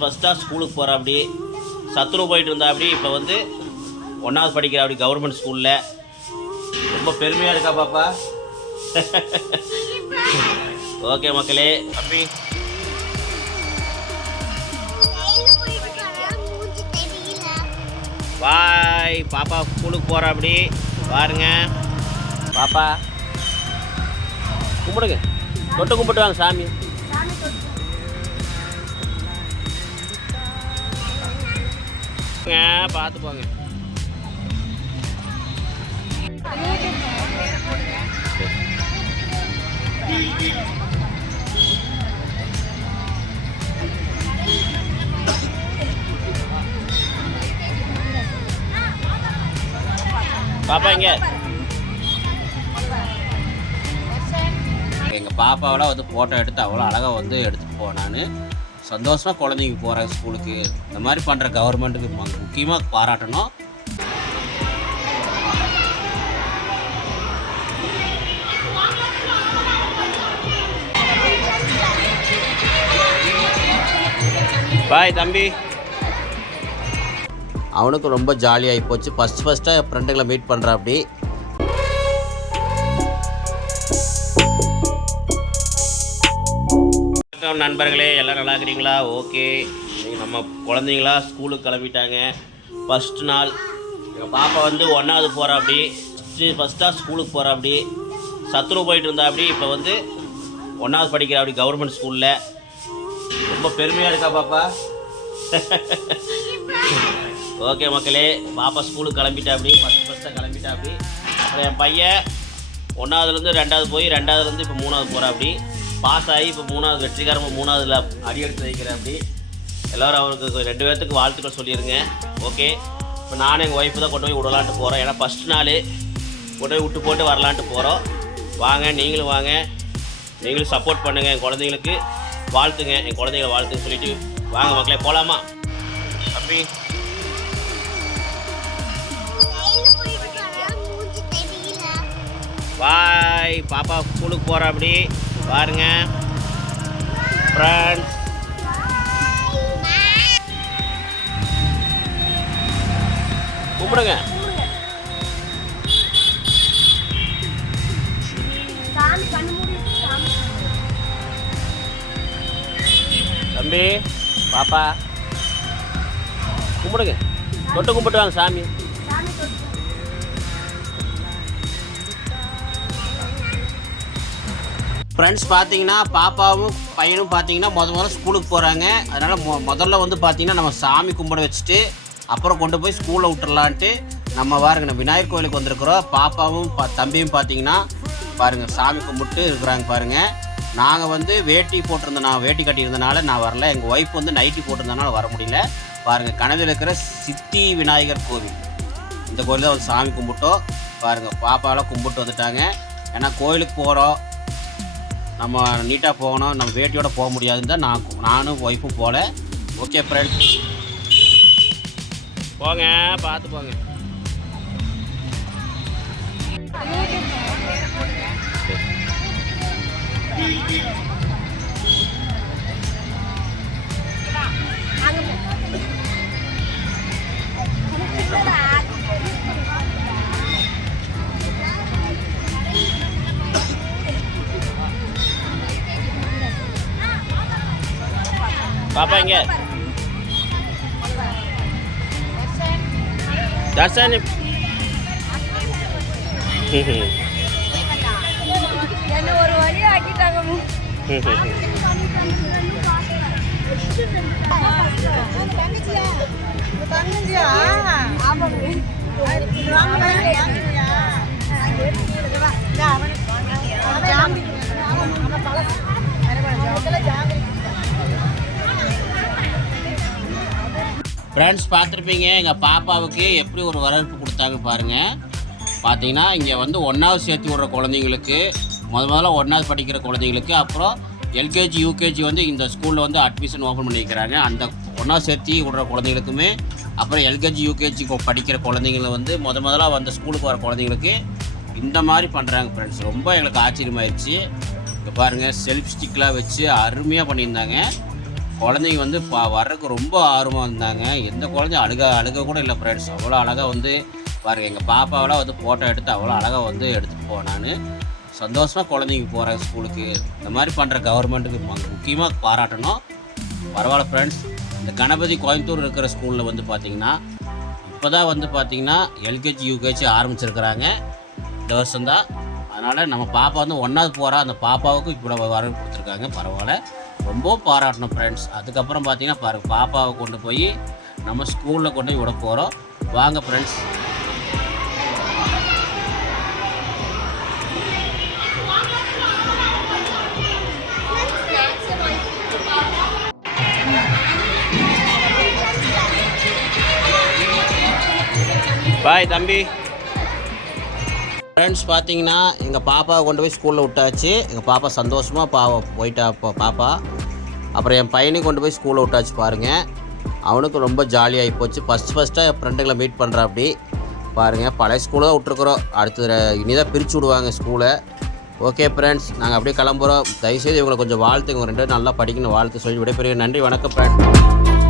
ஃபஸ்ட்டாக ஸ்கூலுக்கு போகிற அப்படி சத்துணவு போயிட்டு இருந்தா அப்படி இப்போ வந்து 1வது படிக்கிற அப்படி கவர்மெண்ட் ஸ்கூலில் ரொம்ப பெருமையாக இருக்கா பாப்பா. ஓகே மக்களே, அப்படி பாய். பாப்பா ஸ்கூலுக்கு போகிற அப்படி பாருங்க. பாப்பா கும்பிடுங்க, தொட்டு கும்பிட்டு வாங்க சாமி. பார்த்து போங்க. பாப்பா இங்க எங்கள் பாப்பாவெல்லாம் வந்து ஃபோட்டோ எடுத்து அவ்வளோ அழகாக வந்து எடுத்துகிட்டு போனான்னு சந்தோஷமாக குழந்தைங்க போகிறாங்க ஸ்கூலுக்கு. இந்த மாதிரி பண்ணுற கவர்மெண்ட்டுக்கு முக்கியமாக பாராட்டணும். பாய் தம்பி. அவனுக்கு ரொம்ப ஜாலியாகி போச்சு. ஃபஸ்ட்டாக ஃப்ரெண்டுங்களை மீட் பண்ணுறா அப்படி. வணக்கம் நண்பர்களே, எல்லாம் நல்லா இருக்கிறீங்களா? ஓகே, நம்ம குழந்தைங்களா ஸ்கூலுக்கு கிளம்பிட்டாங்க. ஃபஸ்ட்டு நாள் எங்கள் பாப்பா வந்து 1வது போகிறா அப்படி. ஃபஸ்ட்டாக ஸ்கூலுக்கு போகிறா அப்படி சத்துணவு போயிட்டு இருந்தா அப்படி இப்போ வந்து 1வது படிக்கிற அப்படி கவர்மெண்ட் ஸ்கூலில் ரொம்ப பெருமையாக இருக்கா பாப்பா. ஓகே மக்களே, பாப்பா ஸ்கூலுக்கு கிளம்பிட்டா அப்படி. ஃபஸ்ட்டாக கிளம்பிட்டா அப்படி. அப்புறம் என் பையன் 1வதுலேருந்து 2வது போய் 2வதுலேருந்து இப்போ 3வது போகிறா அப்படி. பாஸ் ஆகி இப்போ 3வது வெற்றிகரமாக 3வதுல அடி எடுத்து வைக்கிறேன் அப்படி. எல்லோரும் அவருக்கு 2 பேர்த்துக்கு வாழ்த்துக்கள் சொல்லிடுங்க. ஓகே, இப்போ நானும் எங்கள் ஒய்ஃபு தான் கொண்டு போய் விடலான்ட்டு போகிறோம். ஏன்னா ஃபஸ்ட் நாள் கொண்டு போய் விட்டு போட்டு வரலான்ட்டு போகிறோம். வாங்க, நீங்களும் வாங்க, நீங்களும் சப்போர்ட் பண்ணுங்கள். என் குழந்தைங்களுக்கு வாழ்த்துங்க, என் குழந்தைங்களை வாழ்த்துன்னு சொல்லிட்டு வாங்க மக்களே, போகலாமா அப்படி. பாய். பாப்பா ஸ்கூலுக்கு போகிற அப்படி பாருங்க ஃப்ரெண்ட்ஸ். கும்பிடுங்க. தம்பி பாப்பா கும்பிடுங்க, தொட்டு கும்பிட்டு வாங்க சாமி. ஃப்ரெண்ட்ஸ் பார்த்தீங்கன்னா பாப்பாவும் பையனும் பார்த்தீங்கன்னா முதல்ல ஸ்கூலுக்கு போகிறாங்க. அதனால் முதல்ல வந்து பார்த்தீங்கன்னா நம்ம சாமி கும்பிட வச்சுட்டு அப்புறம் கொண்டு போய் ஸ்கூலில் விட்டுறலான்ட்டு நம்ம பாருங்க விநாயகர் கோயிலுக்கு வந்திருக்கிறோம். பாப்பாவும் தம்பியும் பார்த்தீங்கன்னா பாருங்கள் சாமி கும்பிட்டு இருக்கிறாங்க பாருங்கள். நாங்கள் வந்து வேட்டி போட்டிருந்தோம், நான் வேட்டி கட்டியிருந்தனால நான் வரல. எங்கள் ஒய்ஃப் வந்து நைட்டி போட்டிருந்தனால வர முடியல. பாருங்கள் கனவில் இருக்கிற சித்தி விநாயகர் கோவில், இந்த கோயில் தான் வந்து சாமி கும்பிட்டோம். பாருங்கள் பாப்பாவெல்லாம் கும்பிட்டு வந்துட்டாங்க. ஏன்னா கோயிலுக்கு போகிறோம், நம்ம நீட்டாக போகணும், நம்ம வேட்டியோட போக முடியாதுன்னு தான் நானும் ஒய்ஃபும் போகல. ஓகே ஃப்ரெண்ட்ஸ், போங்க, பார்த்து போங்க. பாப்பா இங்க தர்ஷன். என்ன ஒரு வழி ஆக்கிட்டாங்க. ஃப்ரெண்ட்ஸ் பார்த்துருப்பீங்க எங்கள் பாப்பாவுக்கு எப்படி ஒரு வரவேற்பு கொடுத்தாங்க பாருங்கள். பார்த்தீங்கன்னா இங்கே வந்து 1வது சேர்த்து விடுற குழந்தைங்களுக்கு, முதல்ல 1வது படிக்கிற குழந்தைங்களுக்கு, அப்புறம் எல்கேஜி யூகேஜி வந்து இந்த ஸ்கூலில் வந்து அட்மிஷன் ஓப்பன் பண்ணியிருக்கிறாங்க. அந்த 1வது சேர்த்து விடுற குழந்தைங்களுக்குமே, அப்புறம் எல்கேஜி யூகேஜி படிக்கிற குழந்தைங்களை வந்து முதல்ல வந்த ஸ்கூலுக்கு வர குழந்தைங்களுக்கு இந்த மாதிரி பண்ணுறாங்க ஃப்ரெண்ட்ஸ். ரொம்ப எங்களுக்கு ஆச்சரியமாயிடுச்சு. இங்கே பாருங்கள் செல்ஃப் ஸ்டிக்லாம் வச்சு அருமையாக பண்ணியிருந்தாங்க. குழந்தைங்க வந்து வர்றதுக்கு ரொம்ப ஆர்வமாக இருந்தாங்க. எந்த குழந்தையும் அழுக கூட இல்லை ஃப்ரெண்ட்ஸ். அவ்வளோ அழகாக வந்து பாருங்கள், எங்கள் பாப்பாவெல்லாம் வந்து ஃபோட்டோ எடுத்து அவ்வளோ அழகாக வந்து எடுத்துகிட்டு போனான்னு சந்தோஷமாக குழந்தைங்க போகிறாங்க ஸ்கூலுக்கு. இந்த மாதிரி பண்ணுற கவர்மெண்ட்டுக்கு முக்கியமாக பாராட்டணும். பரவாயில்ல ஃப்ரெண்ட்ஸ். இந்த கணபதி கோயம்புத்தூர் இருக்கிற ஸ்கூலில் வந்து பார்த்திங்கன்னா இப்போ தான் வந்து பார்த்திங்கன்னா எல்கேஜி யூகேஜி ஆரம்பிச்சிருக்கிறாங்க இந்த வருஷம்தான். அதனால் நம்ம பாப்பா வந்து 1வது போகிறா. அந்த பாப்பாவுக்கும் இப்போ வரவு கொடுத்துருக்காங்க. பரவாயில்ல, ரொம்ப பாராட்டணும் ஃப்ரெண்ட்ஸ். அதுக்கப்புறம் பார்த்திங்கன்னா பாருங்கள், பாப்பாவை கொண்டு போய் நம்ம ஸ்கூலில் கொண்டு போய் விட போகிறோம். வாங்க ஃப்ரெண்ட்ஸ். பாய் தம்பி. ஃப்ரெண்ட்ஸ் பார்த்தீங்கன்னா எங்கள் பாப்பாவை கொண்டு போய் ஸ்கூலில் விட்டாச்சு. எங்கள் பாப்பா சந்தோஷமாக போயிட்டா பாப்பா. அப்புறம் என் பையனையும் கொண்டு போய் ஸ்கூலில் விட்டாச்சு பாருங்கள். அவனுக்கு ரொம்ப ஜாலியாகி போச்சு. ஃபஸ்ட்டாக என் ஃப்ரெண்டுகளை மீட் பண்ணுறா. அப்படி பாருங்கள், பழைய ஸ்கூலில் தான் விட்ருக்குறோம். அடுத்து இனிதான் பிரித்து விடுவாங்க ஸ்கூலை. ஓகே ஃப்ரெண்ட்ஸ், நாங்கள் அப்படியே கிளம்புறோம். தயவுசெய்து இவங்களை கொஞ்சம் வாழ்த்துங்க. 2 நல்லா படிக்கணும். வாழ்த்து சொல்லி விடைபெறுகிறேன். நன்றி, வணக்கம் ஃப்ரெண்ட்ஸ்.